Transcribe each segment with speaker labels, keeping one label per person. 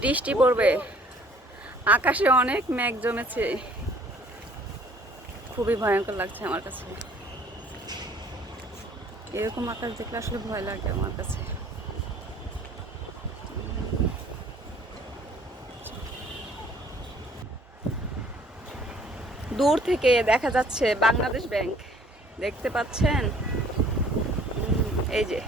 Speaker 1: বৃষ্টি পড়বে। আকাশে অনেক মেঘ জমেছে। খুবই ভয়ঙ্কর লাগছে আমার কাছে। এরকম আকাশ দেখলে আসলে ভয় লাগে আমার কাছে। দূর থেকে দেখা যাচ্ছে বাংলাদেশ ব্যাংক। দেখতে পাচ্ছেন? এই যে।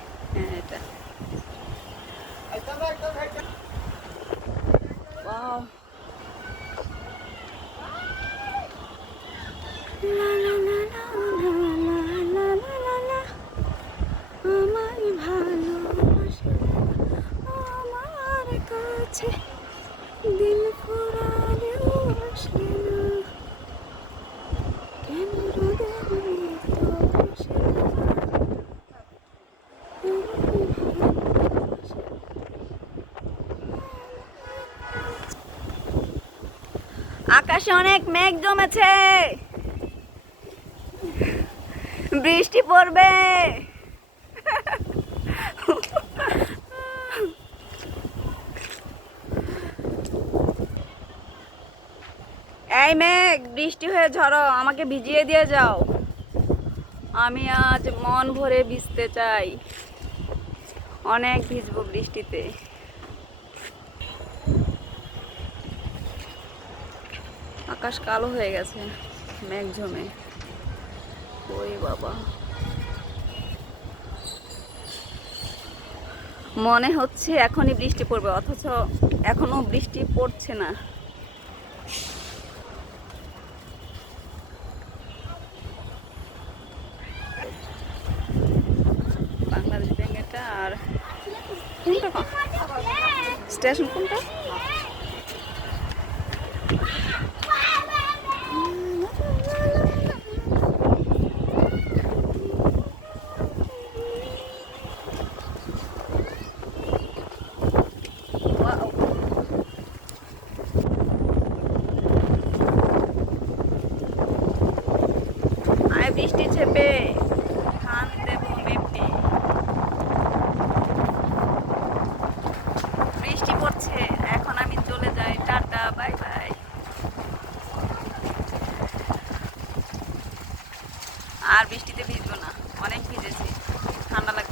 Speaker 1: আছে? দিল আকাশে অনেক মেঘ জমেছে। বৃষ্টি পড়বে। এই মেঘ, বৃষ্টি হয়ে ঝড়ো, আমাকে ভিজিয়ে দিয়ে যাও। আমি আজ মন ভরে ভিজতে চাই। অনেক ভিজবো বৃষ্টিতে। আকাশ কালো হয়ে গেছে, মেঘ জমে ওই বাবা। মনে হচ্ছে এখনই বৃষ্টি পড়বে, অথচ এখনও বৃষ্টি পড়ছে না। এটা আর কোনটা স্টেশন কোনটা Wow. আয় বৃষ্টি ছেপে হচ্ছে। এখন আমি চলে যাই। Tata, bye bye. আর বৃষ্টিতে ভিজবো না। অনেক ভিজেছি। ঠান্ডা লাগে